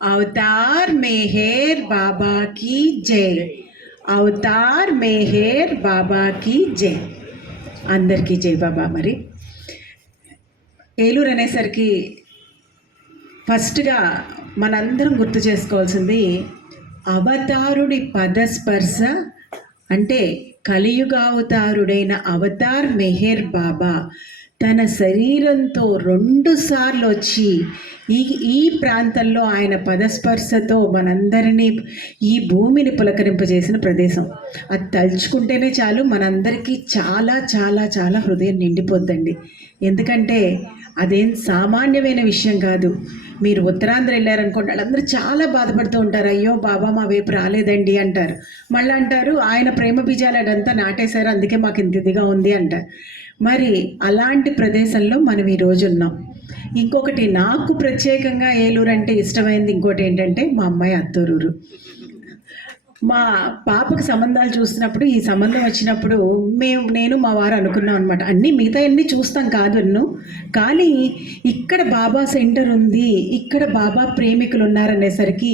अवतार मेहर बाबा की जय. అవతార్ మెహర్ బాబాకి జై. అందరికీ జై బాబా. మరి ఏలూరు అనేసరికి ఫస్ట్గా మనందరం గుర్తు చేసుకోవాల్సింది అవతారుడి పదస్పర్శ. అంటే కలియుగావతారుడైన అవతార్ మెహర్ బాబా తన శరీరంతో 2 సార్లు వచ్చి ఈ ప్రాంతంలో ఆయన పదస్పర్శతో మనందరినీ ఈ భూమిని పులకరింపజేసిన ప్రదేశం. అది తలుచుకుంటేనే చాలు మనందరికీ చాలా చాలా చాలా హృదయం నిండిపోద్దండి. ఎందుకంటే అదేం సామాన్యమైన విషయం కాదు. మీరు ఉత్తరాంధ్ర వెళ్ళారనుకోండి, వాళ్ళందరూ చాలా బాధపడుతూ ఉంటారు. అయ్యో బాబా మా వైపు రాలేదండి అంటారు. మళ్ళీ అంటారు ఆయన ప్రేమ బీజాలు అదంతా నాటేశారు, అందుకే మాకు ఇంత ఇదిగా ఉంది అంటారు. మరి అలాంటి ప్రదేశంలో మనం ఈరోజు ఉన్నాం. ఇంకొకటి నాకు ప్రత్యేకంగా ఏలూరు అంటే ఇష్టమైంది ఇంకోటి ఏంటంటే మా అమ్మాయి అత్తూరు. మా పాపకు సంబంధాలు చూస్తున్నప్పుడు ఈ సంబంధం వచ్చినప్పుడు నేను మా వారు అనుకున్నాం అనమాట, మిగతా అన్నీ చూస్తాం కాదు కానీ ఇక్కడ బాబా సెంటర్ ఉంది, ఇక్కడ బాబా ప్రేమికులు ఉన్నారనేసరికి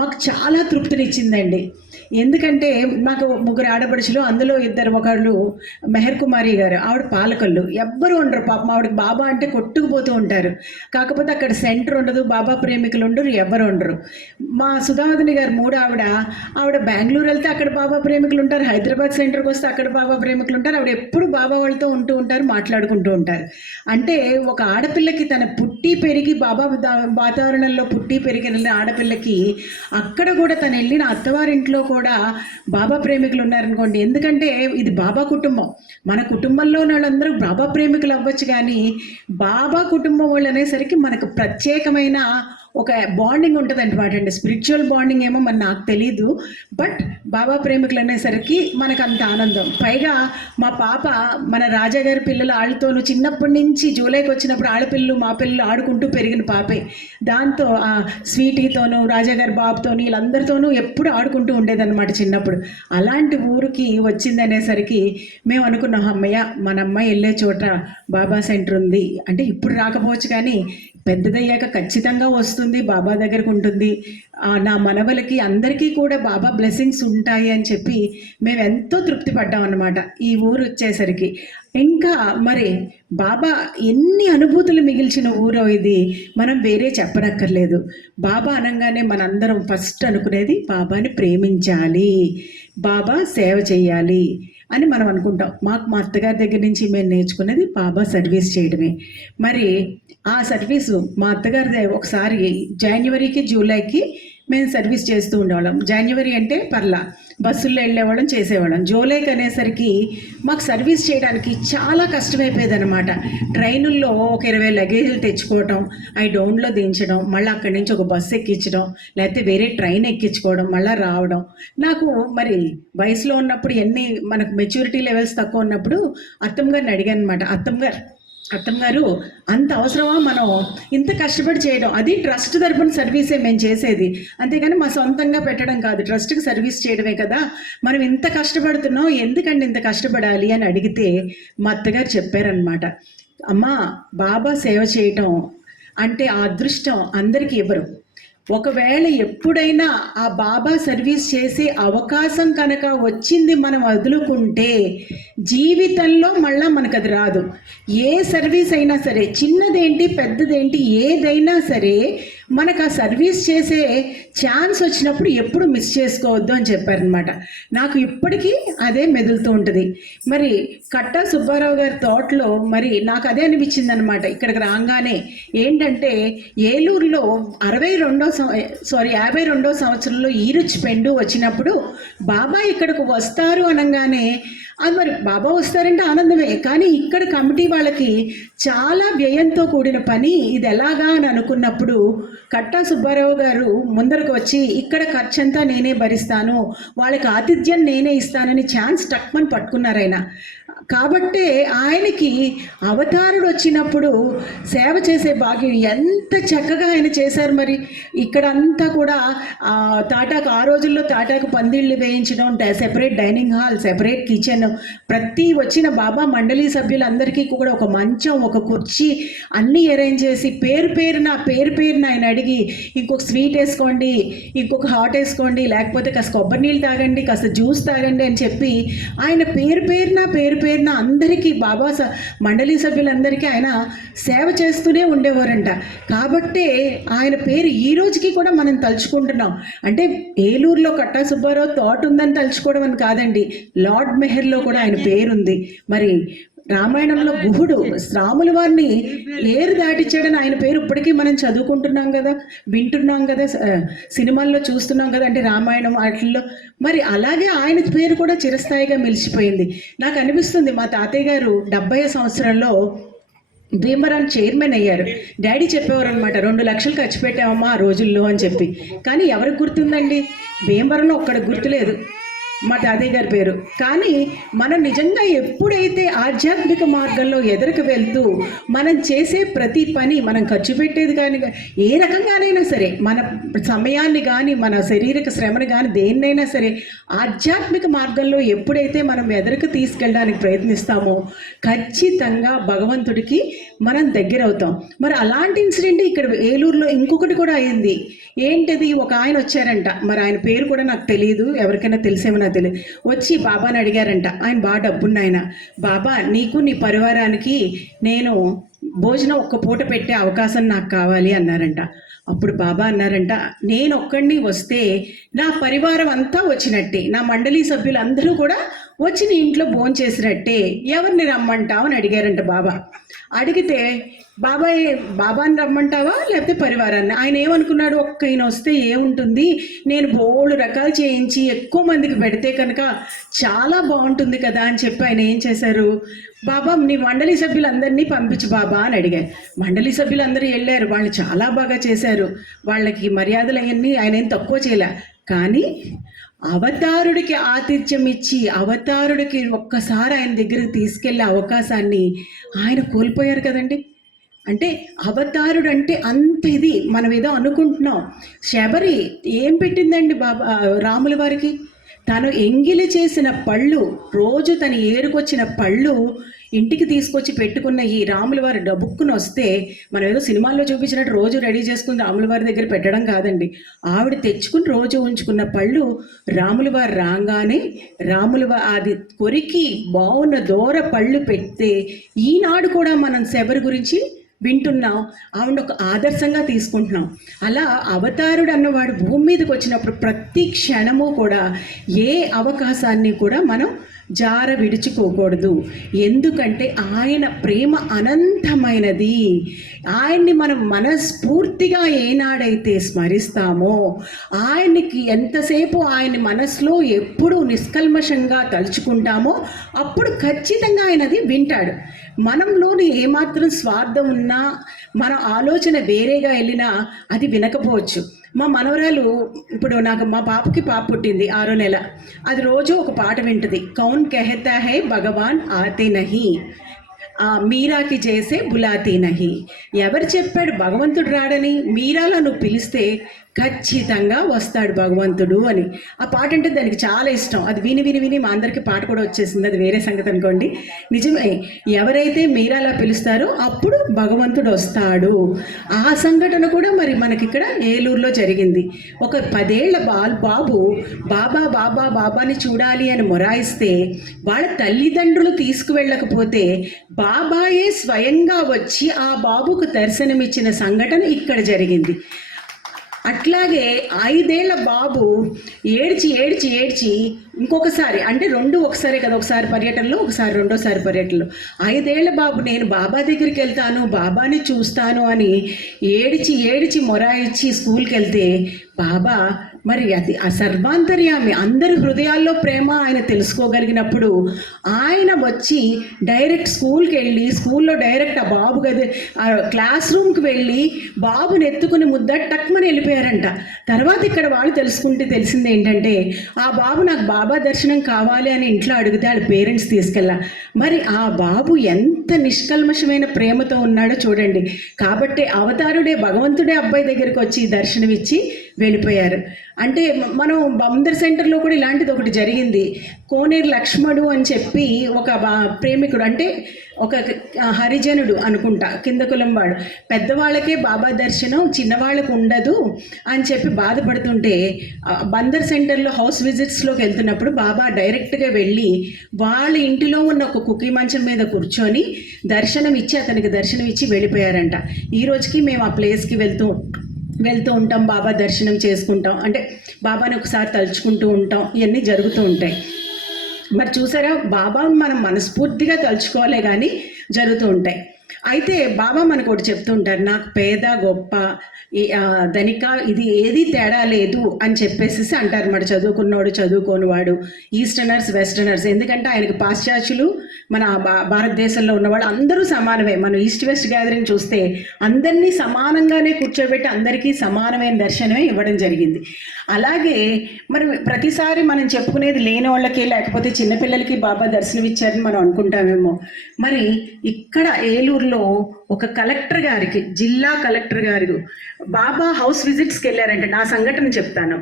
మాకు చాలా తృప్తినిచ్చిందండి. ఎందుకంటే మాకు 3 ఆడపడుచులు, అందులో 2 ఒకళ్ళు మెహర్ కుమారి గారు, ఆవిడ పాలకొల్లు. ఎవ్వరు ఉండరు పాపం, ఆవిడకి బాబా అంటే కొట్టుకుపోతూ ఉంటారు. కాకపోతే అక్కడ సెంటర్ ఉండదు, బాబా ప్రేమికులు ఉండరు, ఎవరు ఉండరు. మా సుధావతిని గారు 3 ఆవిడ బెంగళూరు వెళ్తే అక్కడ బాబా ప్రేమికులు ఉంటారు, హైదరాబాద్ సెంటర్కి వస్తే అక్కడ బాబా ప్రేమికులు ఉంటారు. ఆవిడ ఎప్పుడు బాబా వాళ్ళతో ఉంటూ ఉంటారు, మాట్లాడుకుంటూ ఉంటారు. అంటే ఒక ఆడపిల్లకి తన పుట్టి పెరిగి బాబా వాతావరణంలో పుట్టి పెరిగిన ఆడపిల్లకి అక్కడ కూడా తను వెళ్ళిన అత్తవారింట్లో కూడా బాబా ప్రేమికులు ఉన్నారనుకోండి. ఎందుకంటే ఇది బాబా కుటుంబం. మన కుటుంబంలో ఉన్న వాళ్ళందరూ బాబా ప్రేమికులు అవ్వచ్చు, కానీ బాబా కుటుంబం వాళ్ళు అనేసరికి మనకు ప్రత్యేకమైన ఒక బాండింగ్ ఉంటుంది అండి. స్పిరిచువల్ బాండింగ్ ఏమో మరి నాకు తెలీదు, బట్ బాబా ప్రేమికులు అనేసరికి మనకు అంత ఆనందం. పైగా మా పాప మన రాజాగారి పిల్లలు వాళ్ళతోనూ చిన్నప్పటి నుంచి జూలైకి వచ్చినప్పుడు ఆడపిల్లలు మా పిల్లలు ఆడుకుంటూ పెరిగిన పాపే. దాంతో ఆ స్వీటీతోనూ రాజాగారి బాబుతోని వీళ్ళందరితోనూ ఎప్పుడు ఆడుకుంటూ ఉండేదన్నమాట చిన్నప్పుడు. అలాంటి ఊరికి వచ్చిందనేసరికి మేము అనుకున్నాం, అమ్మయ్య మన అమ్మాయి వెళ్ళే చోట బాబా సెంటర్ ఉంది. అంటే ఇప్పుడు రాకపోవచ్చు కానీ పెద్దదయ్యాక ఖచ్చితంగా వస్తుంది, బాబా దగ్గరకు ఉంటుంది. నా మనవలకి అందరికీ కూడా బాబా బ్లెస్సింగ్స్ ఉంటాయి అని చెప్పి మేము ఎంతో తృప్తి పడ్డాం అన్నమాట ఈ ఊరు వచ్చేసరికి. ఇంకా మరి బాబా ఎన్ని అనుభూతులు మిగిల్చిన ఊరో ఇది, మనం వేరే చెప్పనక్కర్లేదు. బాబా అనగానే మనందరం ఫస్ట్ అనుకునేది బాబాని ప్రేమించాలి, బాబా సేవ చేయాలి అని మనం అనుకుంటాం. మా అత్తగారి దగ్గర నుంచి మేము నేర్చుకునేది బాబా సర్వీస్ చేయడమే. మరి ఆ సర్వీసు మా అత్తగారి ఒకసారి జనవరికి జూలైకి మేము సర్వీస్ చేస్తూ ఉండేవాళ్ళం. జనవరి అంటే పర్లా బస్సుల్లో వెళ్ళేవాళ్ళం, చేసేవాళ్ళం. జూలైకి అనేసరికి మాకు సర్వీస్ చేయడానికి చాలా కష్టమైపోయేది అనమాట. ట్రైనుల్లో ఒక 20 లగేజీలు తెచ్చుకోవటం, అవి డౌన్లో దించడం, మళ్ళీ అక్కడి నుంచి ఒక బస్సు ఎక్కించడం, లేకపోతే వేరే ట్రైన్ ఎక్కించుకోవడం, మళ్ళీ రావడం. నాకు మరి వయసులో ఉన్నప్పుడు మనకు మెచ్యూరిటీ లెవెల్స్ తక్కువ ఉన్నప్పుడు అత్తమ్మ గారిని అడిగాను అనమాట, అత్తమ్మ గారు అంత అవసరమా మనం ఇంత కష్టపడి చేయడం? అది ట్రస్ట్ తరపున సర్వీసే మేము చేసేది, అంతేగాని మా సొంతంగా పెట్టడం కాదు, ట్రస్ట్కి సర్వీస్ చేయడమే కదా, మనం ఇంత కష్టపడుతున్నాం, ఎందుకండి ఇంత కష్టపడాలి అని అడిగితే మా అత్తగారు చెప్పారనమాట, అమ్మా బాబా సేవ చేయటం అంటే ఆ అదృష్టం అందరికీ ఇవ్వరు. ఒకవేళ ఎప్పుడైనా ఆ బాబా సర్వీస్ చేసే అవకాశం కనుక వచ్చింది మనం వదులుకుంటే జీవితంలో మళ్ళీ మనకు అది రాదు. ఏ సర్వీస్ అయినా సరే, చిన్నదేంటి పెద్దదేంటి ఏదైనా సరే, మనకు ఆ సర్వీస్ చేసే ఛాన్స్ వచ్చినప్పుడు ఎప్పుడు మిస్ చేసుకోవద్దు అని చెప్పారనమాట. నాకు ఇప్పటికీ అదే మెదులుతూ ఉంటుంది. మరి కట్టా సుబ్బారావు గారి తోటలో మరి నాకు అదే అనిపించింది అనమాట. ఇక్కడికి రాగానే ఏంటంటే ఏలూరులో 52వ సంవత్సరంలో ఈరుచి పెండు వచ్చినప్పుడు బాబా ఇక్కడికి వస్తారు అనగానే అది మరి బాబా వస్తారంటే ఆనందమే, కానీ ఇక్కడ కమిటీ వాళ్ళకి చాలా వ్యయంతో కూడిన పని, ఇది ఎలాగా అని అనుకున్నప్పుడు కట్టా సుబ్బారావు గారు ముందరకు వచ్చి ఇక్కడ ఖర్చంతా నేనే భరిస్తాను, వాళ్ళకి ఆతిథ్యం నేనే ఇస్తానని ఛాన్స్ టక్మని పట్టుకున్నారు ఆయన. కాబట్టే ఆయనకి అవతారుడు వచ్చినప్పుడు సేవ చేసే భాగ్యం ఎంత చక్కగా ఆయన చేశారు. మరి ఇక్కడ అంతా కూడా తాటాకు, ఆ రోజుల్లో తాటాకు పందిళ్ళు వేయించడం, separate dining hall, separate kitchen, ప్రతి వచ్చిన బాబా మండలి సభ్యులందరికీ కూడా ఒక మంచం, ఒక కుర్చీ అన్నీ అరేంజ్ చేసి పేరు పేరున ఆయన అడిగి ఇంకొక స్వీట్ వేసుకోండి, ఇంకొక హాట్ వేసుకోండి, లేకపోతే కాస్త కొబ్బరి నీళ్ళు తాగండి, కాస్త జ్యూస్ తాగండి అని చెప్పి ఆయన పేరు పేరున అందరికీ బాబా మండలి సభ్యులందరికీ ఆయన సేవ చేస్తూనే ఉండేవారంట. కాబట్టే ఆయన పేరు ఈ రోజుకి కూడా మనం తలుచుకుంటున్నాం. అంటే ఏలూరులో కట్టా సుబ్బారావు తోట ఉందని తలుచుకోవడం అని కాదండి, లార్డ్ మెహర్లో కూడా ఆయన పేరుంది. మరి రామాయణంలో గుహుడు రాముల వారిని ఏరు దాటించాడని ఆయన పేరు ఇప్పటికీ మనం చదువుకుంటున్నాం కదా, వింటున్నాం కదా, సినిమాల్లో చూస్తున్నాం కదా, అంటే రామాయణం వాటిల్లో. మరి అలాగే ఆయన పేరు కూడా చిరస్థాయిగా నిలిచిపోయింది. నాకు అనిపిస్తుంది మా తాతయ్య గారు 70వ సంవత్సరంలో భీమవరం చైర్మన్ అయ్యారు. డాడీ చెప్పేవారు అనమాట, 2 లక్షలు ఖర్చు పెట్టామమ్మా ఆ రోజుల్లో అని చెప్పి. కానీ ఎవరికి గుర్తుందండి? భీమవరంలో ఒక్కడికి గుర్తులేదు మా తాతయ్య గారి పేరు. కానీ మనం నిజంగా ఎప్పుడైతే ఆధ్యాత్మిక మార్గంలో ఎదురుకు వెళ్తూ మనం చేసే ప్రతి పని, మనం ఖర్చు పెట్టేది కానీ ఏ రకంగానైనా సరే, మన సమయాన్ని కానీ మన శారీరక శ్రమను కానీ దేన్నైనా సరే ఆధ్యాత్మిక మార్గంలో ఎప్పుడైతే మనం ఎదురుకు తీసుకెళ్ళడానికి ప్రయత్నిస్తామో ఖచ్చితంగా భగవంతుడికి మనం దగ్గర అవుతాం. మరి అలాంటి ఇన్సిడెంట్ ఇక్కడ ఏలూరులో ఇంకొకటి కూడా అయింది. ఏంటిది? ఒక ఆయన వచ్చారంట, మరి ఆయన పేరు కూడా నాకు తెలియదు, ఎవరికైనా తెలిసేమో నాకు తెలియదు. వచ్చి బాబాని అడిగారంట. ఆయన బాగా డబ్బున్న ఆయన. బాబా, నీకు నీ పరివారానికి నేను భోజనం ఒక్క పూట పెట్టే అవకాశం నాకు కావాలి అన్నారంట. అప్పుడు బాబా అన్నారంట, నేను ఒక్కడిని వస్తే నా పరివారం అంతా వచ్చినట్టే, నా మండలి సభ్యులందరూ కూడా వచ్చి నీ ఇంట్లో భోంచేసినట్టే, ఎవరిని రమ్మంటావు అని అడిగారంట బాబా. అడిగితే బాబాని రమ్మంటావా లేకపోతే పరివారాన్ని? ఆయన ఏమనుకున్నాడు, ఒక్క ఈయన వస్తే ఏముంటుంది, నేను బోళ్ళు రకాలు చేయించి ఎక్కువ మందికి పెడితే కనుక చాలా బాగుంటుంది కదా అని చెప్పి ఆయన ఏం చేశారు, బాబా నీ మండలి సభ్యులందరినీ పంపించు బాబా అని అడిగారు. మండలి సభ్యులందరూ వెళ్ళారు, వాళ్ళు చాలా బాగా చేశారు, వాళ్ళకి మర్యాదలు అవన్నీ ఆయన ఏం తక్కువ చేయలే. కానీ అవతారుడికి ఆతిథ్యం ఇచ్చి అవతారుడికి ఒక్కసారి ఆయన దగ్గరికి తీసుకెళ్లే అవకాశాన్ని ఆయన కోల్పోయారు కదండి. అంటే అవతారుడు అంటే అంత ఇది మనం ఏదో అనుకుంటున్నాం. శబరి ఏం పెట్టిందండి బాబా రాముల వారికి? తను ఎంగిలి చేసిన పళ్ళు, రోజు తను ఏరుకొచ్చిన పళ్ళు ఇంటికి తీసుకొచ్చి పెట్టుకున్న ఈ రాముల వారి డబ్బుక్కుని వస్తే మనం ఏదో సినిమాల్లో చూపించినట్టు రోజు రెడీ చేసుకుని రాముల వారి దగ్గర పెట్టడం కాదండి. ఆవిడ తెచ్చుకుని రోజు ఉంచుకున్న పళ్ళు రాముల వారు రాగానే అది కొరికి బాగున్న దూర పళ్ళు పెడితే ఈనాడు కూడా మనం శబరి గురించి వింటున్నాం, ఆవిడ ఒక ఆదర్శంగా తీసుకుంటున్నాం. అలా అవతారుడు అన్నవాడు భూమి మీదకి వచ్చినప్పుడు ప్రతి క్షణము కూడా ఏ అవకాశాన్ని కూడా మనం జార విడుచుకోకూడదు. ఎందుకంటే ఆయన ప్రేమ అనంతమైనది. ఆయన్ని మనం మనస్ఫూర్తిగా ఏనాడైతే స్మరిస్తామో, ఆయనకి ఎంతసేపు ఆయన్ని మనసులో ఎప్పుడు నిష్కల్మషంగా తలుచుకుంటామో అప్పుడు ఖచ్చితంగా ఆయనది వింటాడు. మనంలోని ఏమాత్రం స్వార్థం ఉన్నా, మన ఆలోచన వేరేగా వెళ్ళినా అది వినకపోవచ్చు. మా మనవరాలు ఇప్పుడు నాకు మా పాపకి పాప పుట్టింది 6వ నెల. అది రోజు ఒక పాట వింటుంది, కౌన్ కెహతా హై భగవాన్ ఆతే నహి, మీరాకి చేసే బులాతీ నహి. ఎవరు చెప్పాడు భగవంతుడు రాడని? మీరాలో నువ్వు పిలిస్తే ఖచ్చితంగా వస్తాడు భగవంతుడు అని. ఆ పాట అంటే దానికి చాలా ఇష్టం. అది విని విని విని మా అందరికీ పాట కూడా వచ్చేసింది, అది వేరే సంగతి అనుకోండి. నిజమే, ఎవరైతే మీరాలా పిలుస్తారో అప్పుడు భగవంతుడు వస్తాడు. ఆ సంఘటన కూడా మరి మనకి ఇక్కడ ఏలూరులో జరిగింది. ఒక 10 ఏళ్ల బాబు బాబా బాబా బాబాని చూడాలి అని మొరాయిస్తే వాళ్ళ తల్లిదండ్రులు తీసుకువెళ్ళకపోతే బాబాయే స్వయంగా వచ్చి ఆ బాబుకు దర్శనమిచ్చిన సంఘటన ఇక్కడ జరిగింది. అట్లాగే 5 ఏళ్ల బాబు ఏడ్చి ఏడ్చి ఏడ్చి ఇంకొకసారి, అంటే 2 ఒకసారి కదా, ఒకసారి పర్యటనలో ఒకసారి రెండోసారి పర్యటనలో, 5 ఏళ్ల బాబు నేను బాబా దగ్గరికి వెళ్తాను, బాబాని చూస్తాను అని ఏడిచి ఏడిచి మొరాయిచ్చి స్కూల్కి వెళ్తే బాబా మరి అది ఆ సర్వాంతర్యామి, అందరి హృదయాల్లో ప్రేమ ఆయన తెలుసుకోగలిగినప్పుడు ఆయన వచ్చి డైరెక్ట్ స్కూల్కి వెళ్ళి స్కూల్లో డైరెక్ట్ ఆ బాబు గది ఆ క్లాస్ రూమ్కి వెళ్ళి బాబుని ఎత్తుకుని ముద్ద టక్మని వెళ్ళిపోయారంట. తర్వాత ఇక్కడ వాళ్ళు తెలుసుకుంటే తెలిసింది ఏంటంటే ఆ బాబు నాకు బాబా దర్శనం కావాలి అని ఇంట్లో అడిగితే వాళ్ళ పేరెంట్స్ తీసుకెళ్ళా. మరి ఆ బాబు ఎంత నిష్కల్మషమైన ప్రేమతో ఉన్నాడో చూడండి. కాబట్టి అవతారుడే భగవంతుడే అబ్బాయి దగ్గరికి వచ్చి దర్శనమిచ్చి వెళ్ళిపోయారు. అంటే మనం బందర్ సెంటర్లో కూడా ఇలాంటిది ఒకటి జరిగింది. కోనేరు లక్ష్మణుడు అని చెప్పి ఒక ప్రేమికుడు, అంటే ఒక హరిజనుడు అనుకుంటా, కింద కులం వాడు, పెద్దవాళ్ళకే బాబా దర్శనం చిన్నవాళ్ళకు ఉండదు అని చెప్పి బాధపడుతుంటే బందర్ సెంటర్లో హౌస్ విజిట్స్లోకి వెళ్తున్నప్పుడు బాబా డైరెక్ట్గా వెళ్ళి వాళ్ళ ఇంటిలో ఉన్న ఒక కుకీ మంచం మీద కూర్చొని అతనికి దర్శనం ఇచ్చి వెళ్ళిపోయారంట. ఈ రోజుకి మేము ఆ ప్లేస్కి వెళ్తూ ఉంటాం, బాబా దర్శనం చేసుకుంటాం, అంటే బాబాని ఒకసారి తలుచుకుంటూ ఉంటాం, ఇవన్నీ జరుగుతూ ఉంటాయి. మరి చూసారా, బాబాను మనం మనస్ఫూర్తిగా తలుచుకోలే కానీ జరుగుతూ ఉంటాయి. అయితే బాబా మనకు ఒకటి చెప్తూ ఉంటారు, నాకు పేద గొప్ప ధనిక ఇది ఏది తేడా లేదు అని చెప్పేసి అంటారు. మరి చదువుకున్నవాడు చదువుకోనివాడు, ఈస్టర్నర్స్ వెస్టర్నర్స్, ఎందుకంటే ఆయనకు పాశ్చాత్యులు మన భారతదేశంలో ఉన్నవాళ్ళు అందరూ సమానమే. మనం ఈస్ట్ వెస్ట్ గ్యాదరింగ్ చూస్తే అందరినీ సమానంగానే కూర్చోబెట్టి అందరికీ సమానమైన దర్శనమే ఇవ్వడం జరిగింది. అలాగే మరి ప్రతిసారి మనం చెప్పుకునేది లేని వాళ్ళకి లేకపోతే చిన్నపిల్లలకి బాబా దర్శనం ఇచ్చారని మనం అనుకుంటామేమో. మరి ఇక్కడ ఏలూరులో ఒక కలెక్టర్ గారికి, జిల్లా కలెక్టర్ గారు బాబా హౌస్ విజిట్స్కి వెళ్ళారంటే, నా సంఘటన చెప్తాను.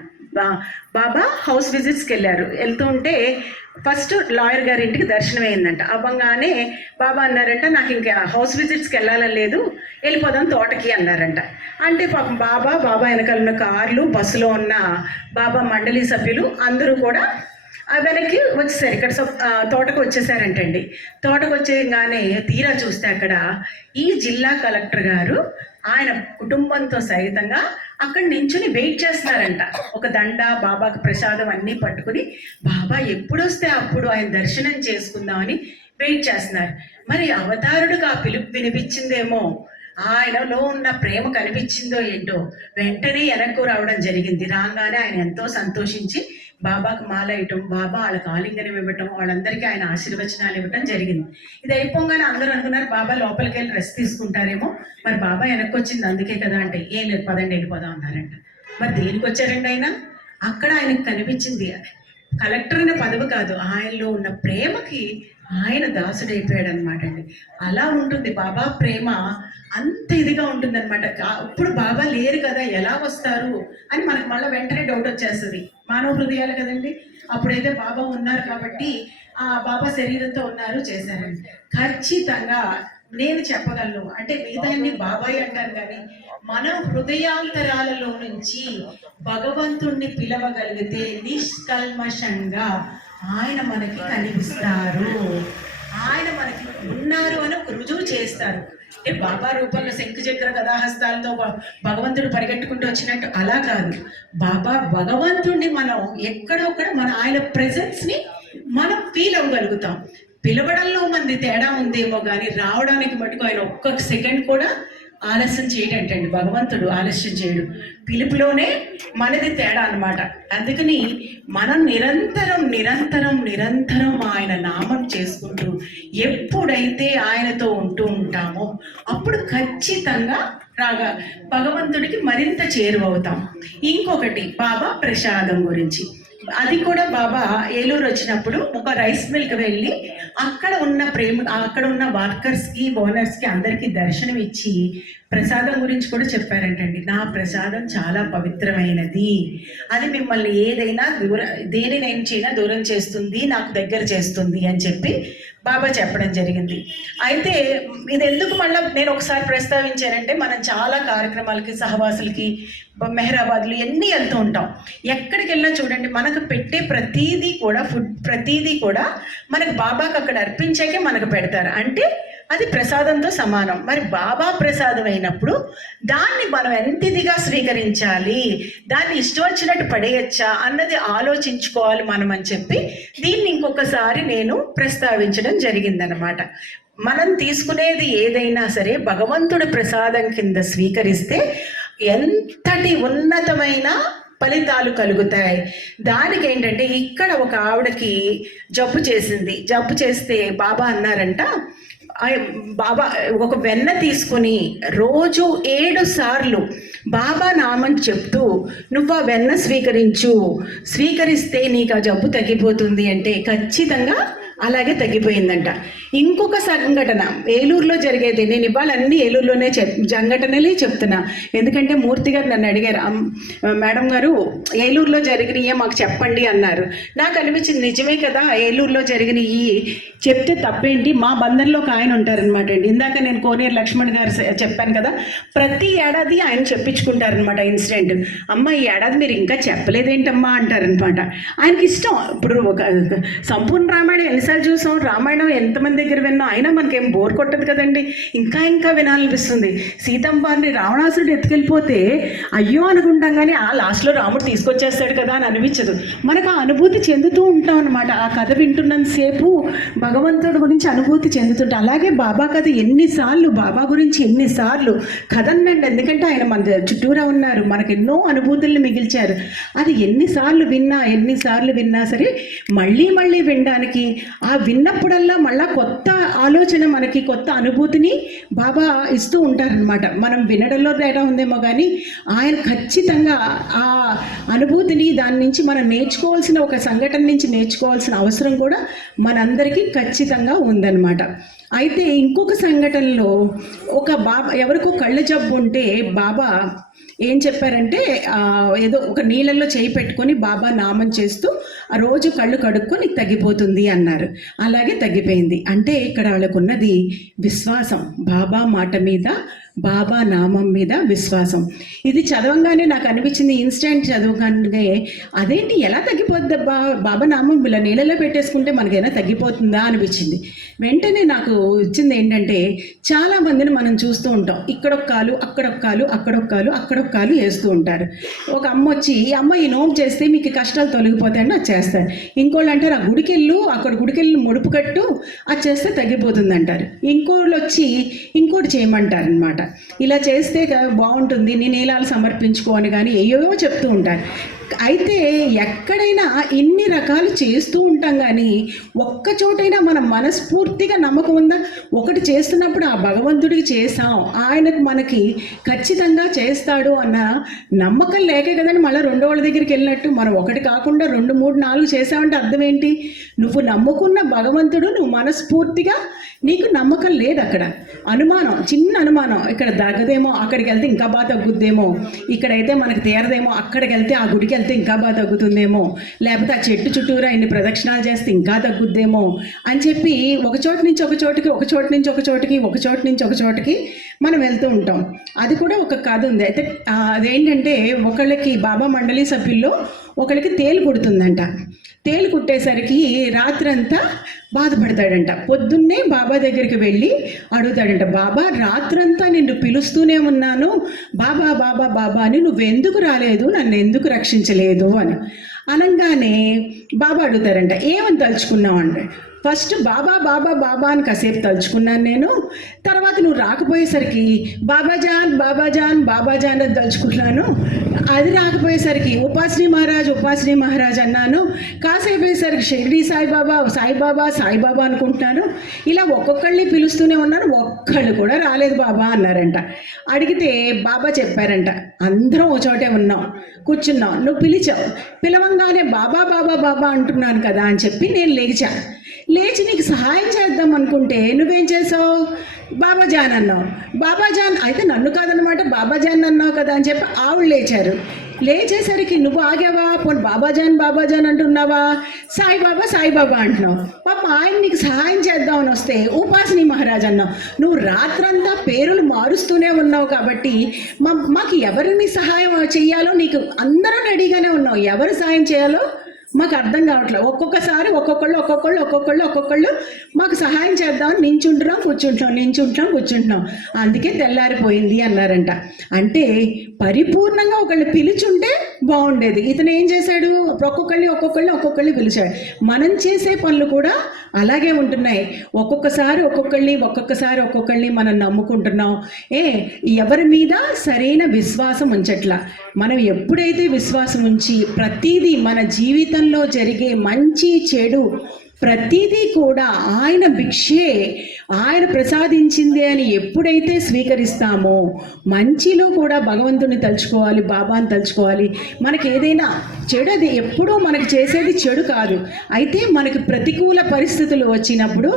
బాబా హౌస్ విజిట్స్కి వెళ్తూ ఉంటే ఫస్ట్ లాయర్ గారి ఇంటికి దర్శనం అయిందంట. అవ్వగానే బాబా అన్నారంట, నాకు ఇంకా హౌస్ విజిట్స్కి వెళ్ళాలని లేదు, వెళ్ళిపోదాం తోటకి అన్నారంట. అంటే పాపం బాబా వెనకాల ఉన్న కార్లు, బస్సులో ఉన్న బాబా మండలి సభ్యులు అందరూ కూడా వెనక్కి వచ్చేసారు. ఇక్కడ తోటకు వచ్చేసారంటండి. తోటకు వచ్చేగానే తీరా చూస్తే అక్కడ ఈ జిల్లా కలెక్టర్ గారు ఆయన కుటుంబంతో సహితంగా అక్కడ నించుని వెయిట్ చేస్తున్నారంట. ఒక దండ, బాబాకు ప్రసాదం అన్నీ పట్టుకుని బాబా ఎప్పుడు వస్తే అప్పుడు ఆయన దర్శనం చేసుకుందామని వెయిట్ చేస్తున్నారు. మరి అవతారుడికి ఆ పిలుపు వినిపించిందేమో, ఆయనలో ఉన్న ప్రేమ కనిపించిందో ఏంటో, వెంటనే వెనక్కు రావడం జరిగింది. రాగానే ఆయన ఎంతో సంతోషించి బాబాకు మాల ఇవ్వటం, బాబా వాళ్ళకి ఆలింగనం ఇవ్వటం, వాళ్ళందరికీ ఆయన ఆశీర్వచనాలు ఇవ్వటం జరిగింది. ఇది అయిపోగానే అందరూ అనుకున్నారు బాబా లోపలికి వెళ్ళి రెస్ట్ తీసుకుంటారేమో, మరి బాబా వెనక్కి వచ్చింది అందుకే కదా అంటే, ఏం లేదు పదండి వెళ్ళిపోదాం అన్నారంట. మరి దేనికి వచ్చారండి ఆయన? అక్కడ ఆయనకు కనిపించింది కలెక్టర్ అనే పదవి కాదు, ఆయనలో ఉన్న ప్రేమకి ఆయన దాసుడైపోయాడు అనమాట అండి. అలా ఉంటుంది బాబా ప్రేమ, అంత ఇదిగా ఉంటుంది అనమాట. ఇప్పుడు బాబా లేరు కదా ఎలా వస్తారు అని మనకు మళ్ళీ వెంటనే డౌట్ వచ్చేస్తుంది. మానవ హృదయాలు కదండి. అప్పుడైతే బాబా ఉన్నారు కాబట్టి ఆ బాబా శరీరంతో ఉన్నారు చేశారండి. ఖచ్చితంగా నేను చెప్పగలను, అంటే మిగతాన్ని బాబాయ్ అంటారు కానీ మన హృదయాంతరాలలో నుంచి భగవంతుణ్ణి పిలవగలిగితే నిష్కల్మషంగా ఆయన మనకి కనిపిస్తారు, ఆయన మనకి ఉన్నారు అని ఒక రుజువు చేస్తారు. అంటే బాబా రూపంలో శంకు చక్ర గదాహస్తాలతో భగవంతుడు పరిగెట్టుకుంటూ వచ్చినట్టు అలా కాదు. బాబా భగవంతుడిని మనం ఎక్కడొక్కడ మన ఆయన ప్రెజెన్స్ని మనం ఫీల్ అవ్వగలుగుతాం. పిలవడంలో మంది తేడా ఉందేమో కానీ రావడానికి మటుకు ఆయన ఒక్క సెకండ్ కూడా ఆలస్యం చేయడంటండి. భగవంతుడు ఆలస్యం చేయడు, పిలుపులోనే మనది తేడా అనమాట. అందుకని మనం నిరంతరం నిరంతరం నిరంతరం ఆయన నామం చేసుకుంటూ ఎప్పుడైతే ఆయనతో ఉంటూ ఉంటామో అప్పుడు ఖచ్చితంగా భగవంతుడికి మరింత చేరువవుతాం. ఇంకొకటి బాబా ప్రసాదం గురించి, అది కూడా బాబా ఏలూరు వచ్చినప్పుడు ఒక రైస్ మిల్క్ వెళ్ళి అక్కడ ఉన్న వర్కర్స్కి, ఓనర్స్కి అందరికీ దర్శనం ఇచ్చి ప్రసాదం గురించి కూడా చెప్పారంటండి. నా ప్రసాదం చాలా పవిత్రమైనది, అది మిమ్మల్ని ఏదైనా దేనినైనా దూరం చేస్తుంది, నాకు దగ్గర చేస్తుంది అని చెప్పి బాబా చెప్పడం జరిగింది. అయితే ఇది ఎందుకు మళ్ళీ నేను ఒకసారి ప్రస్తావించానంటే, మనం చాలా కార్యక్రమాలకి, సహవాసులకి, మెహరాబాద్లు ఎన్ని వెళ్తూ ఉంటాం. ఎక్కడికి వెళ్ళినా చూడండి మనకు పెట్టే ప్రతీదీ కూడా, ఫుడ్ ప్రతీదీ కూడా మనకు బాబాకు అక్కడ అర్పించాకే మనకు పెడతారు. అంటే అది ప్రసాదంతో సమానం. మరి బాబా ప్రసాదం అయినప్పుడు దాన్ని మనం ఎంత ఇదిగా స్వీకరించాలి, దాన్ని ఇష్టం వచ్చినట్టు పడేయచ్చా అన్నది ఆలోచించుకోవాలి మనం అని చెప్పి దీన్ని ఇంకొకసారి నేను ప్రస్తావించడం జరిగిందనమాట. మనం తీసుకునేది ఏదైనా సరే భగవంతుడి ప్రసాదం కింద స్వీకరిస్తే ఎంతటి ఉన్నతమైన ఫలితాలు కలుగుతాయి. దానికి ఏంటంటే ఇక్కడ ఒక ఆవిడకి జబ్బు చేస్తే బాబా అన్నారంట, బాబా ఒక వెన్న తీసుకొని రోజు 7 సార్లు బాబా నామం చెప్తూ నువ్వు ఆ వెన్న స్వీకరిస్తే నీకు ఆ జబ్బు తగ్గిపోతుంది అంటే ఖచ్చితంగా అలాగే తగ్గిపోయిందంట. ఇంకొక సంఘటన ఏలూరులో జరిగేది, నేను ఇవాళ అన్ని ఏలూరులోనే సంఘటనలే చెప్తున్నా, ఎందుకంటే మూర్తి గారు నన్ను అడిగారు, మేడం గారు ఏలూరులో జరిగినయే మాకు చెప్పండి అన్నారు. నాకు అనిపించింది నిజమే కదా, ఏలూరులో జరిగినవి చెప్తే తప్పేంటి. మా బందర్లో ఒక ఆయన ఉంటారనమాట అండి, ఇందాక నేను కోనేరు లక్ష్మణ్ గారు చెప్పాను కదా, ప్రతి ఏడాది ఆయన చెప్పించుకుంటారనమాట ఇన్సిడెంట్. అమ్మ ఈ ఏడాది మీరు ఇంకా చెప్పలేదేంటమ్మా అంటారనమాట. ఆయనకి ఇష్టం. ఇప్పుడు ఒక సంపూర్ణ రామాయణం ఎన్నిసార్లు చూసాం, రామాయణం ఎంతమంది దగ్గర విన్నాం, అయినా మనకేం బోర్ కొట్టదు కదండి, ఇంకా వినాలనిపిస్తుంది. సీతమ్మవారిని రావణాసురుడు ఎత్తుకెళ్ళిపోతే అయ్యో అనుకుంటాం, కానీ ఆ లాస్ట్లో రాముడు తీసుకొచ్చేస్తాడు కదా అని అనిపించదు. మనకు ఆ అనుభూతి చెందుతూ ఉంటాం అనమాట. ఆ కథ వింటున్నంతసేపు భగవంతుడి గురించి అనుభూతి చెందుతుంటాం. అలాగే బాబా కథ బాబా గురించి ఎన్నిసార్లు కథనండి, ఎందుకంటే ఆయన మన చుట్టూరా ఉన్నారు, మనకు ఎన్నో అనుభూతుల్ని మిగిల్చారు. అది ఎన్నిసార్లు విన్నా సరే మళ్ళీ వినడానికి, ఆ విన్నప్పుడల్లా మళ్ళా కొత్త ఆలోచన, మనకి కొత్త అనుభూతిని బాబా ఇస్తూ ఉంటారనమాట. మనం వినడంలో తేడా ఉందేమో కానీ ఆయన ఖచ్చితంగా ఆ అనుభూతిని, దాని నుంచి మనం నేర్చుకోవాల్సిన, ఒక సంఘటన నుంచి నేర్చుకోవాల్సిన అవసరం కూడా మనందరికీ ఖచ్చితంగా ఉందన్నమాట. అయితే ఇంకొక సంఘటనలో ఒక ఎవరికో కళ్ళ జబ్బు ఉంటే బాబా ఏం చెప్పారంటే, ఏదో ఒక నీళ్ళల్లో చేయి పెట్టుకొని బాబా నామం చేస్తూ ఆ రోజు కళ్ళు కడుక్కొని తగ్గిపోతుంది అన్నారు. అలాగే తగ్గిపోయింది. అంటే ఇక్కడ వాళ్ళకున్నది విశ్వాసం, బాబా మాట మీద, బాబా నామం మీద విశ్వాసం. ఇది చదవంగానే నాకు అనిపించింది, ఇన్స్టెంట్ చదవగానే అదేంటి ఎలా తగ్గిపోద్ది బాబా నామం ఇలా నీళ్ళలో పెట్టేసుకుంటే మనకైనా తగ్గిపోతుందా అనిపించింది. వెంటనే నాకు వచ్చింది ఏంటంటే, చాలామందిని మనం చూస్తూ ఉంటాం, ఇక్కడొక కాలు అక్కడొక కాలు వేస్తూ ఉంటారు. ఒక అమ్మ వచ్చి, ఈ అమ్మ ఈ నోము చేస్తే మీకు కష్టాలు తొలగిపోతాయని అది చేస్తారు. ఇంకోళ్ళు అంటారు, ఆ గుడికెళ్ళు ముడుపు కట్టు, అది చేస్తే తగ్గిపోతుంది అంటారు. ఇంకోళ్ళు వచ్చి ఇంకోటి చేయమంటారు అనమాట. ఇలా చేస్తే బాగుంటుంది, నీ నీలాలు సమర్పించుకో అని కానీ ఏవో చెప్తూ ఉంటారు. అయితే ఎక్కడైనా ఇన్ని రకాలు చేస్తూ ఉంటాం, కానీ ఒక్క చోటైనా మనం మనస్ఫూర్తిగా నమ్మకం ఉందా? ఒకటి చేస్తున్నప్పుడు ఆ భగవంతుడికి చేసాం, ఆయనకు మనకి ఖచ్చితంగా చేస్తాడు అన్న నమ్మకం లేకే కదండి మళ్ళీ రెండో వాళ్ళ దగ్గరికి వెళ్ళినట్టు. మనం ఒకటి కాకుండా 2, 3, 4 చేసామంటే అర్థం ఏంటి? నువ్వు నమ్ముకున్న భగవంతుడు, నువ్వు మనస్ఫూర్తిగా, నీకు నమ్మకం లేదు. అక్కడ అనుమానం, చిన్న అనుమానం, ఇక్కడ తగ్గదేమో, అక్కడికి వెళ్తే ఇంకా బాగా తగ్గుద్దేమో, ఇక్కడైతే మనకు తీరదేమో, అక్కడికి వెళ్తే ఆ గుడికి వెళ్తే ఇంకా బాగా తగ్గుతుందేమో, లేకపోతే ఆ చెట్టు చుట్టూరా ఇన్ని ప్రదక్షిణాలు చేస్తే ఇంకా తగ్గుద్దేమో అని చెప్పి ఒక చోటు నుంచి ఒక చోటికి మనం వెళ్తూ ఉంటాం. అది కూడా ఒక కథ ఉంది. అయితే అదేంటంటే, ఒకళ్ళకి బాబా మండలి సభ్యుల్లో ఒకళ్ళకి తేలు కుడుతుందంట. తేలు కుట్టేసరికి రాత్రంతా బాధపడతాడంట. పొద్దున్నే బాబా దగ్గరికి వెళ్ళి అడుగుతాడంట, బాబా రాత్రంతా నిన్ను పిలుస్తూనే ఉన్నాను, బాబా బాబా బాబా అని, నువ్వెందుకు రాలేదు, నన్ను ఎందుకు రక్షించలేదు అని అనగానే బాబా అడుగుతారంట, ఏమని తలుచుకున్నావు అంటే, ఫస్ట్ బాబా బాబా బాబా అని కాసేపు తలుచుకున్నాను నేను, తర్వాత నువ్వు రాకపోయేసరికి బాబాజాన్ అని తలుచుకున్నాను, అది రాకపోయేసరికి ఉపాసిని మహారాజ్ అన్నాను, కాసేపు అయ్యేసరికి షిరిడి సాయిబాబా అనుకుంటున్నాను, ఇలా ఒక్కొక్కళ్ళని పిలుస్తూనే ఉన్నాను, ఒక్కళ్ళు కూడా రాలేదు బాబా అన్నారంట. అడిగితే బాబా చెప్పారంట, అందరం ఓ చోటే ఉన్నాం, కూర్చున్నాం, నువ్వు పిలిచావు, పిలవంగానే బాబా బాబా బాబా అంటున్నాను కదా అని చెప్పి నేను లేచి నీకు సహాయం చేద్దాం అనుకుంటే నువ్వేం చేసావు, బాబాజాన్ అన్నావు. బాబాజాన్ అయితే నన్ను కాదనమాట, బాబాజాన్ అన్నావు కదా అని చెప్పి ఆవిడ లేచేసరికి నువ్వు ఆగావా, పోనీ బాబాజాన్ అంటున్నావా, సాయిబాబా అంటున్నావు. పాప ఆయన నీకు సహాయం చేద్దామని వస్తే ఉపాసిని మహారాజ్ అన్నావు. నువ్వు రాత్రంతా పేరులు మారుస్తూనే ఉన్నావు కాబట్టి మాకు ఎవరిని సహాయం చేయాలో నీకు అందరూ రెడీగానే ఉన్నావు, ఎవరు సహాయం చేయాలో మాకు అర్థం కావట్లేదు. ఒక్కొక్కసారి ఒక్కొక్కళ్ళు మాకు సహాయం చేద్దామని నించుంటున్నాం కూర్చుంటున్నాం, అందుకే తెల్లారిపోయింది అన్నారంట. అంటే పరిపూర్ణంగా ఒకళ్ళు పిలుచుంటే బాగుండేది. ఇతను ఏం చేశాడు, ఒక్కొక్కళ్ళని పిలిచాడు. మనం చేసే పనులు కూడా అలాగే ఉంటున్నాయి. ఒక్కొక్కళ్ళని మనం నమ్ముకుంటున్నాం. ఎవరి మీద సరైన విశ్వాసం ఉంచట్లా. మనం ఎప్పుడైతే విశ్వాసం ఉంచి ప్రతిదీ మన జీవితంలో జరిగే మంచి చెడు ప్రతిదీ కూడా ఆయన భిక్షే, ఆయన ప్రసాదించిందే అని ఎప్పుడైతే స్వీకరిస్తామో, మంచిలో కూడా భగవంతుని తలుచుకోవాలి, బాబాని తలుచుకోవాలి. మనకి ఏదైనా చెడు, అది ఎప్పుడూ మనకి చేసేది చెడు కాదు. అయితే మనకి ప్రతికూల పరిస్థితులు వచ్చినప్పుడు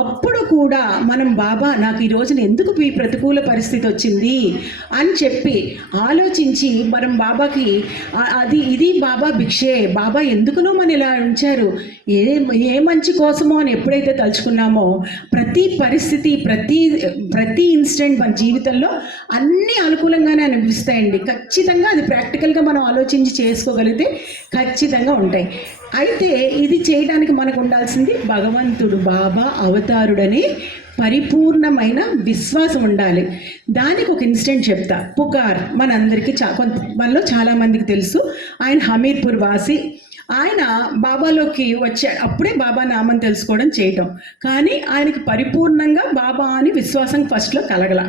అప్పుడు కూడా మనం బాబా నాకు ఈ రోజున ఎందుకు ఈ ప్రతికూల పరిస్థితి వచ్చింది అని చెప్పి ఆలోచించి మనం బాబాకి ఇది బాబా భిక్షే, బాబా ఎందుకునో మన ఇలా ఉంచారు, ఏ మంచి కోసమో అని ఎప్పుడైతే తలుచుకున్నామో ప్రతి పరిస్థితి ప్రతి ఇన్స్టెంట్ మన జీవితంలో అన్నీ అనుకూలంగానే అనిపిస్తాయండి. ఖచ్చితంగా అది ప్రాక్టికల్గా మనం ఆలోచించి చేసుకోగలిగితే ఖచ్చితంగా ఉంటాయి. అయితే ఇది చేయడానికి మనకు ఉండాల్సింది భగవంతుడు బాబా అవతారుడని పరిపూర్ణమైన విశ్వాసం ఉండాలి. దానికి ఒక ఇన్సిడెంట్ చెప్తా. పుకార్ మనందరికీ మనలో చాలామందికి తెలుసు. ఆయన హమీర్పూర్ వాసి. ఆయన బాబాలోకి వచ్చాడు, అప్పుడే బాబా నామం తెలుసుకోవడం చేయటం. కానీ ఆయనకి పరిపూర్ణంగా బాబా అని విశ్వాసం ఫస్ట్లో కలగల.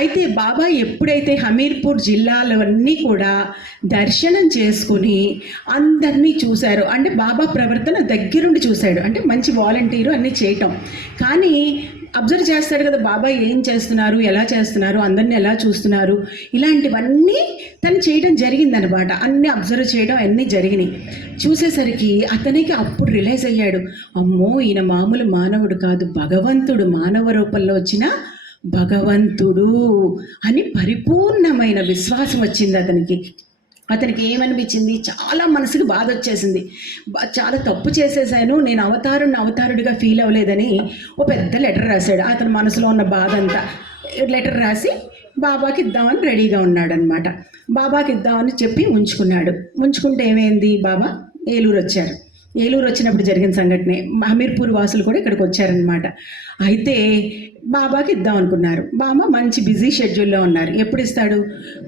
అయితే బాబా ఎప్పుడైతే హమీర్పూర్ జిల్లాలన్నీ కూడా దర్శనం చేసుకుని అందరినీ చూశారు, అంటే బాబా ప్రవర్తన దగ్గరుండి చూశాడు, అంటే మంచి వాలంటీరు అన్నీ చేయటం. కానీ అబ్జర్వ్ చేస్తాడు కదా బాబా ఏం చేస్తున్నారు, ఎలా చేస్తున్నారు, అందరినీ ఎలా చూస్తున్నారు, ఇలాంటివన్నీ తను చేయడం జరిగిందనమాట. అన్నీ అబ్జర్వ్ చేయడం అన్నీ జరిగినాయి. చూసేసరికి అతనికి అప్పుడు రియలైజ్ అయ్యాడు, అమ్మో ఈయన మామూలు మానవుడు కాదు, భగవంతుడు, మానవ రూపంలో వచ్చిన భగవంతుడు అని పరిపూర్ణమైన విశ్వాసం వచ్చింది అతనికి. అతనికి ఏమనిపించింది, చాలా మనసుకి బాధ వచ్చేసింది. చాలా తప్పు చేసేసాను, నేను అవతారుడిగా ఫీల్ అవ్వలేదని ఓ పెద్ద లెటర్ రాశాడు. అతని మనసులో ఉన్న బాధ అంతా లెటర్ రాసి బాబాకి ఇద్దామని రెడీగా ఉన్నాడనమాట. బాబాకి ఇద్దామని చెప్పి ఉంచుకుంటే ఏమైంది, బాబా ఏలూరు వచ్చారు. ఏలూరు వచ్చినప్పుడు జరిగిన సంఘటనే. హమీర్పూర్ వాసులు కూడా ఇక్కడికి వచ్చారనమాట. అయితే బాబాకి ఇద్దాం అనుకున్నారు. బాబా మంచి బిజీ షెడ్యూల్లో ఉన్నారు. ఎప్పుడు ఇస్తాడు,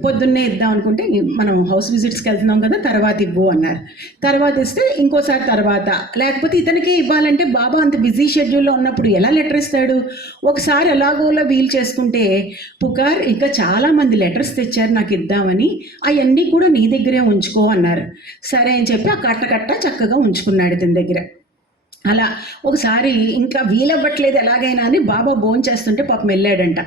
పొద్దున్నే ఇద్దాం అనుకుంటే మనం హౌస్ విజిట్స్కి వెళ్తున్నాం కదా, తర్వాత ఇవ్వు అన్నారు. తర్వాత ఇస్తే ఇంకోసారి తర్వాత, లేకపోతే ఇతనికి ఇవ్వాలంటే బాబా అంత బిజీ షెడ్యూల్లో ఉన్నప్పుడు ఎలా లెటర్ ఇస్తాడు. ఒకసారి ఎలాగోలా వీలు చేసుకుంటే పుకార్ ఇంకా చాలామంది లెటర్స్ తెచ్చారు నాకు ఇద్దామని, అవన్నీ కూడా నీ దగ్గరే ఉంచుకో అన్నారు. సరే అని చెప్పి ఆ కట్ట చక్కగా ఉంచుకున్నాడు ఇతని దగ్గర. అలా ఒకసారి ఇంకా వీలవ్వట్లేదు ఎలాగైనా అని బాబా భోంచేస్తుంటే పాపం వెళ్ళాడంట.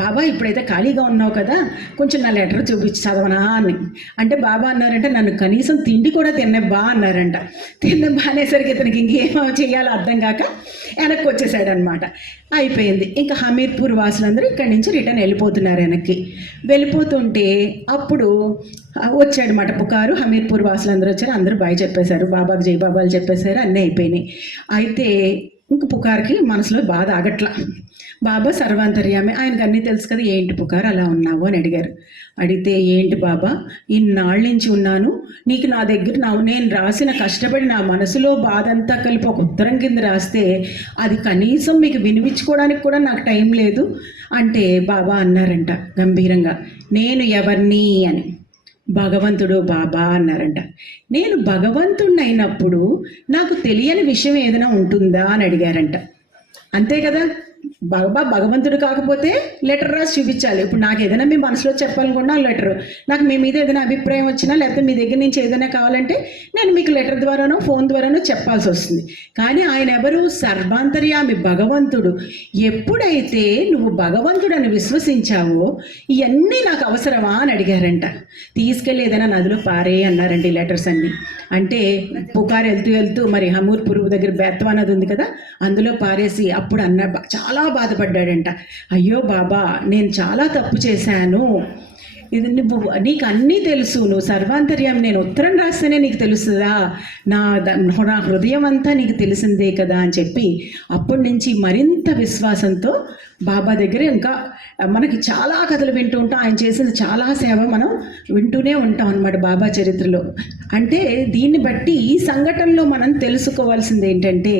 బాబా ఇప్పుడైతే ఖాళీగా ఉన్నావు కదా, కొంచెం నా లెటర్ చూపించి చదవనా అని అంటే బాబా అన్నారంటే నన్ను కనీసం తిండి కూడా తిన్నబ్బా అన్నారంట. తిన్నబ్బా అనేసరికి ఇతనికి ఇంకేమో చేయాలో అర్థం కాక వెనక్కి వచ్చేసాడనమాట. అయిపోయింది. ఇంకా హమీర్పూర్ వాసులందరూ ఇక్కడి నుంచి రిటర్న్ వెళ్ళిపోతున్నారు. వెళ్ళిపోతుంటే అప్పుడు వచ్చాడనమాట పుకారు. హమీర్పూర్ వాసులందరూ వచ్చారు, అందరూ బాయ్ చెప్పేశారు, బాబాకి జై బాబాలు చెప్పేశారు, అన్నీ అయిపోయినాయి. అయితే ఇంక పుకార్కి మనసులో బాధ ఆగట్లా. బాబా సర్వాంతర్యామి, ఆయనకు అన్నీ తెలుసు కదా, ఏంటి పుకారు అలా ఉన్నావు అని అడిగారు. అడిగితే ఏంటి బాబా, ఇన్నాళ్ళ నుంచి ఉన్నాను, నీకు నా దగ్గర నేను రాసిన కష్టపడి నా మనసులో బాధ అంతా కలిపి ఒక ఉత్తరం కింద రాస్తే అది కనీసం మీకు వినిపించుకోవడానికి కూడా నాకు టైం లేదు అంటే బాబా అన్నారంట గంభీరంగా, నేను ఎవరిని అని. భగవంతుడు బాబా అన్నారంట. నేను భగవంతుడిని అయినప్పుడు నాకు తెలియని విషయం ఏదైనా ఉంటుందా అని అడిగారంట. అంతే కదా, బాబా భగవంతుడు కాకపోతే లెటర్ రాసి చూపించాలి. ఇప్పుడు నాకు ఏదైనా మీ మనసులో చెప్పాలనుకున్నా లెటర్, నాకు మీ మీద ఏదైనా అభిప్రాయం వచ్చినా లేకపోతే మీ దగ్గర నుంచి ఏదైనా కావాలంటే నేను మీకు లెటర్ ద్వారానో ఫోన్ ద్వారానో చెప్పాల్సి వస్తుంది. కానీ ఆయన ఎవరు, సర్వాంతర్యామి భగవంతుడు. ఎప్పుడైతే నువ్వు భగవంతుడని విశ్వసించావో ఇవన్నీ నాకు అవసరమా అని అడిగారంట. తీసుకెళ్ళి ఏదైనా నదిలో పారే అన్నారండి లెటర్స్ అన్నీ. అంటే పుకారు వెళ్తూ మరి హమీర్పూర్ దగ్గర బేత్వా నది ఉంది కదా, అందులో పారేసి అప్పుడు చాలా బాధపడ్డాడంట. అయ్యో బాబా, నేను చాలా తప్పు చేశాను, ఇది నువ్వు నీకు అన్నీ తెలుసు, నువ్వు సర్వాంతర్యం, నేను ఉత్తరం రాస్తేనే నీకు తెలుస్తుందా, నా హృదయం అంతా నీకు తెలిసిందే కదా అని చెప్పి అప్పటి నుంచి మరింత విశ్వాసంతో బాబా దగ్గర ఇంకా మనకి చాలా కథలు వింటూ ఉంటాం. ఆయన చేసిన చాలా సేవ మనం వింటూనే ఉంటాం అన్నమాట బాబా చరిత్రలో. అంటే దీన్ని బట్టి ఈ సంఘటనలో మనం తెలుసుకోవాల్సింది ఏంటంటే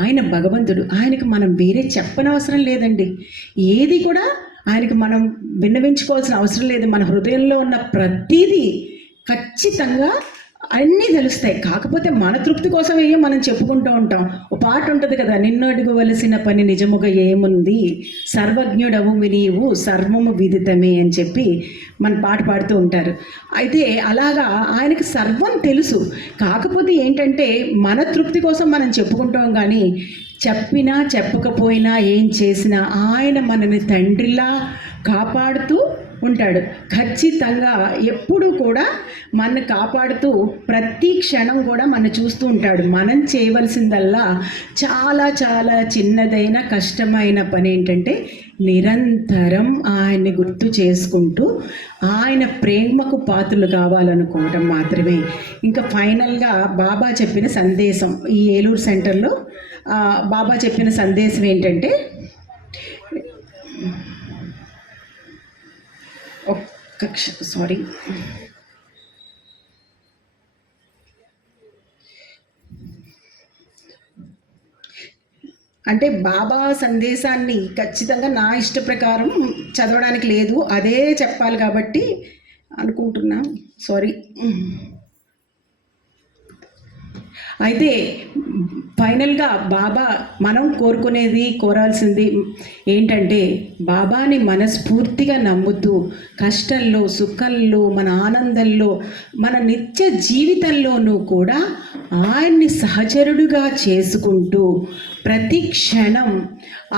ఆయన భగవంతుడు, ఆయనకు మనం వేరే చెప్పనవసరం లేదండి. ఏది కూడా ఆయనకి మనం విన్నవించుకోవాల్సిన అవసరం లేదు. మన హృదయంలో ఉన్న ప్రతిదీ ఖచ్చితంగా అన్నీ తెలుస్తాయి. కాకపోతే మన తృప్తి కోసం ఏమో మనం చెప్పుకుంటూ ఉంటాం. ఒక పాట ఉంటుంది కదా, నిన్ను అడుగవలసిన పని నిజముగా ఏముంది, సర్వజ్ఞుడవు నీవు సర్వము విదితమే అని చెప్పి మన పాట పాడుతూ ఉంటారు. అయితే అలాగా ఆయనకి సర్వం తెలుసు. కాకపోతే ఏంటంటే మన తృప్తి కోసం మనం చెప్పుకుంటాం. కానీ చెప్పినా చెప్పకపోయినా ఏం చేసినా ఆయన మనని తండ్రిలా కాపాడుతూ ఉంటాడు. ఖచ్చితంగా ఎప్పుడూ కూడా మన కాపాడుతూ ప్రతి క్షణం కూడా మన చూస్తూ ఉంటాడు. మనం చేయవలసిందల్లా చాలా చాలా చిన్నదైన కష్టమైన పని ఏంటంటే నిరంతరం ఆయన్ని గుర్తు చేసుకుంటూ ఆయన ప్రేమకు పాత్రలు కావాలనుకోవటం మాత్రమే. ఇంకా ఫైనల్గా బాబా చెప్పిన సందేశం, ఈ ఏలూరు సెంటర్లో బాబా చెప్పిన సందేశం ఏంటంటే, సారీ అంటే బాబా సందేశాన్ని ఖచ్చితంగా నా ఇష్ట ప్రకారం చదవడానికి లేదు, అదే చెప్పాలి కాబట్టి అనుకుంటున్నా. సారీ. అయితే ఫైనల్గా బాబా మనం కోరాల్సింది ఏంటంటే బాబాని మనస్ఫూర్తిగా నమ్ముతూ కష్టంలో సుఖంలో మన ఆనందంలో మన నిత్య జీవితంలోనూ కూడా ఆయన్ని సహచరుడుగా చేసుకుంటూ ప్రతి క్షణం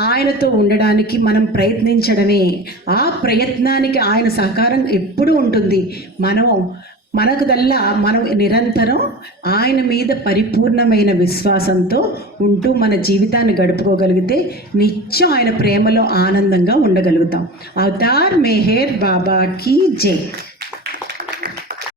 ఆయనతో ఉండడానికి మనం ప్రయత్నించడమే. ఆ ప్రయత్నానికి ఆయన సహకారం ఎప్పుడూ ఉంటుంది. మనం నిరంతరం ఆయన మీద పరిపూర్ణమైన విశ్వాసంతో ఉంటూ మన జీవితాన్ని గడుపుకోగలిగితే నిత్యం ఆయన ప్రేమలో ఆనందంగా ఉండగలుగుతాం. అవతార్ మెహర్ బాబా కీ జై.